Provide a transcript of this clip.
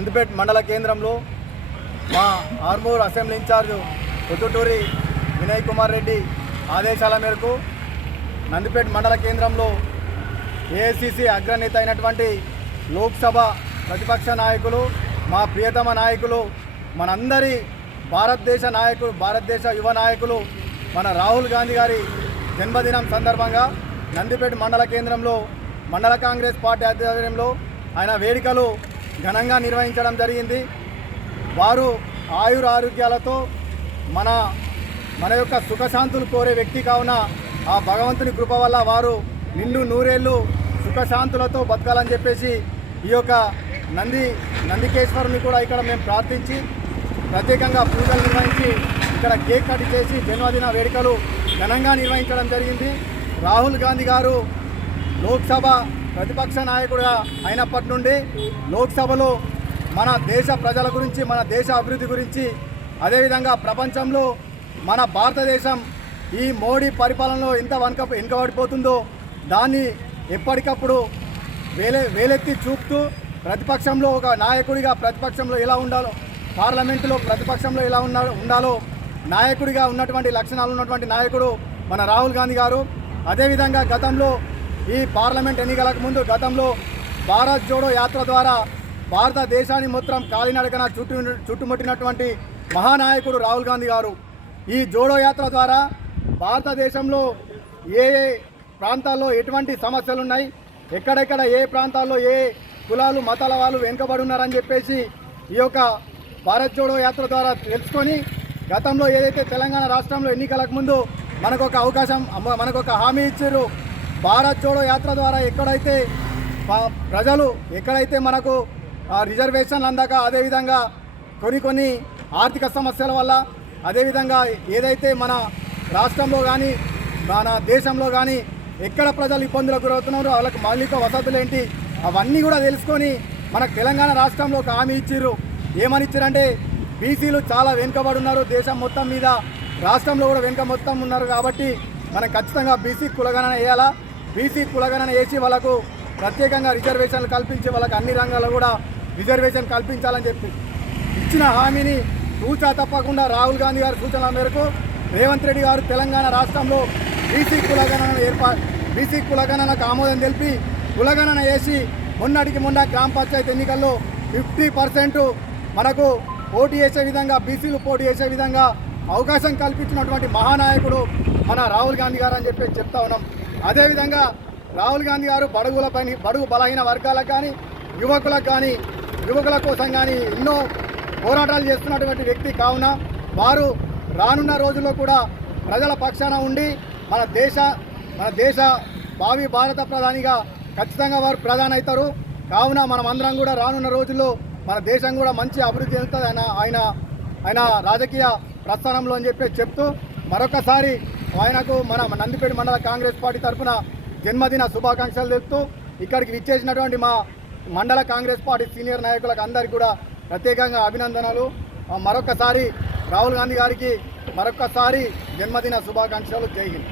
నందిపేట మండల కేంద్రంలో మా ఆర్మూర్ అసెంబ్లీ ఇన్ఛార్జ్ పొద్దుటూరి వినయ్ కుమార్ రెడ్డి ఆదేశాల మేరకు నందిపేట మండల కేంద్రంలో ఏఐసిసి అగ్రనేత అయినటువంటి లోక్సభ ప్రతిపక్ష నాయకులు, మా ప్రియతమ నాయకులు, మనందరి భారతదేశ యువ నాయకులు మన రాహుల్ గాంధీ గారి జన్మదినం సందర్భంగా నందిపేట మండల కేంద్రంలో మండల కాంగ్రెస్ పార్టీ ఆధ్వర్యంలో ఆయన వేడుకలు ఘనంగా నిర్వహించడం జరిగింది. వారు ఆయురారోగ్యాలతో మన యొక్క సుఖశాంతులు కోరే వ్యక్తి కావున ఆ భగవంతుని కృప వల్ల వారు నిండు నూరేళ్ళు సుఖశాంతులతో బతకాలని చెప్పేసి ఈ యొక్క నందికేశ్వరుని కూడా ఇక్కడ మేము ప్రార్థించి ప్రత్యేకంగా పూజలు నిర్వహించి ఇక్కడ కేక్ కట్ చేసి జన్మదిన వేడుకలు ఘనంగా నిర్వహించడం జరిగింది. రాహుల్ గాంధీ గారు లోక్సభ ప్రతిపక్ష నాయకుడిగా అయినప్పటి నుండి లోక్సభలో మన దేశ ప్రజల గురించి, మన దేశ అభివృద్ధి గురించి, అదేవిధంగా ప్రపంచంలో మన భారతదేశం ఈ మోడీ పరిపాలనలో ఎంత వెనుకబడిపోతుందో దాన్ని ఎప్పటికప్పుడు వేలెత్తి చూపుతూ ప్రతిపక్షంలో ఒక నాయకుడిగా ప్రతిపక్షంలో ఎలా ఉండాలో, పార్లమెంటులో ప్రతిపక్షంలో ఎలా ఉండాలో నాయకుడిగా ఉన్నటువంటి లక్షణాలు ఉన్నటువంటి నాయకుడు మన రాహుల్ గాంధీ గారు. అదేవిధంగా గతంలో ఈ పార్లమెంట్ ఎన్నికలకు ముందు గతంలో భారత్ జోడో యాత్ర ద్వారా భారతదేశాన్ని మొత్తం కాలినడకన చుట్టుముట్టినటువంటి మహానాయకుడు రాహుల్ గాంధీ గారు. ఈ జోడో యాత్ర ద్వారా భారతదేశంలో ఏ ప్రాంతాల్లో ఎటువంటి సమస్యలు ఉన్నాయి, ఎక్కడెక్కడ ఏ ప్రాంతాల్లో ఏ కులాలు మతాల వాళ్ళు వెనుకబడి ఉన్నారని చెప్పేసి ఈ యొక్క భారత్ జోడో యాత్ర ద్వారా తెలుసుకొని గతంలో ఏదైతే తెలంగాణ రాష్ట్రంలో ఎన్నికలకు ముందు మనకొక హామీ ఇచ్చారు. భారత్ జోడో యాత్ర ద్వారా ఎక్కడైతే మనకు రిజర్వేషన్లు అందాక, అదేవిధంగా కొన్ని ఆర్థిక సమస్యల వల్ల, అదేవిధంగా ఏదైతే మన రాష్ట్రంలో కానీ మన దేశంలో కానీ ఎక్కడ ప్రజలు ఇబ్బందులకు గురవుతున్నారో వాళ్ళకి మౌలిక వసతులు ఏంటి అవన్నీ కూడా తెలుసుకొని మనకు తెలంగాణ రాష్ట్రంలో ఒక హామీ ఇచ్చారు. ఏమని ఇచ్చారంటే బీసీలు చాలా వెనుకబడి ఉన్నారు దేశం మొత్తం మీద, రాష్ట్రంలో కూడా వెనుక మొత్తం ఉన్నారు కాబట్టి మనం ఖచ్చితంగా బీసీ కులగణన వేయాలా, బీసీ కులగణన వేసి వాళ్ళకు ప్రత్యేకంగా రిజర్వేషన్లు కల్పించి వాళ్ళకి అన్ని రంగాల్లో కూడా రిజర్వేషన్ కల్పించాలని చెప్పి ఇచ్చిన హామీని తూచా తప్పకుండా రాహుల్ గాంధీ గారి సూచనల మేరకు రేవంత్ రెడ్డి గారు తెలంగాణ రాష్ట్రంలో బీసీ కులగణనకు ఆమోదం తెలిపి కులగణన వేసి మొన్నటికి మొన్న గ్రామ పంచాయతీ ఎన్నికల్లో 50% మనకు పోటీ చేసే విధంగా, బీసీలు పోటీ చేసే విధంగా అవకాశం కల్పించినటువంటి మహానాయకుడు మన రాహుల్ గాంధీ గారు అని చెప్పి చెప్తా ఉన్నాం. అదేవిధంగా రాహుల్ గాంధీ గారు బడుగు బలహీన వర్గాలకు కానీ యువకుల కోసం కానీ ఎన్నో పోరాటాలు చేస్తున్నటువంటి వ్యక్తి కావున వారు రానున్న రోజుల్లో కూడా ప్రజల పక్షాన ఉండి మన దేశ భావి భారత ప్రధానిగా ఖచ్చితంగా వారు ప్రధాని అవుతారు. కావున మనం అందరం కూడా రానున్న రోజుల్లో మన దేశం కూడా మంచి అభివృద్ధి చెందుతుంది ఆయన రాజకీయ ప్రస్థానంలో అని చెప్పి చెప్తూ మరొకసారి ఆయనకు మన నందిపేట మండల కాంగ్రెస్ పార్టీ తరఫున జన్మదిన శుభాకాంక్షలు తెలుపుతూ ఇక్కడికి విచ్చేసినటువంటి మా మండల కాంగ్రెస్ పార్టీ సీనియర్ నాయకులకు అందరికీ కూడా ప్రత్యేకంగా అభినందనలు. మరొకసారి రాహుల్ గాంధీ గారికి మరొకసారి జన్మదిన శుభాకాంక్షలు. జై హింద్.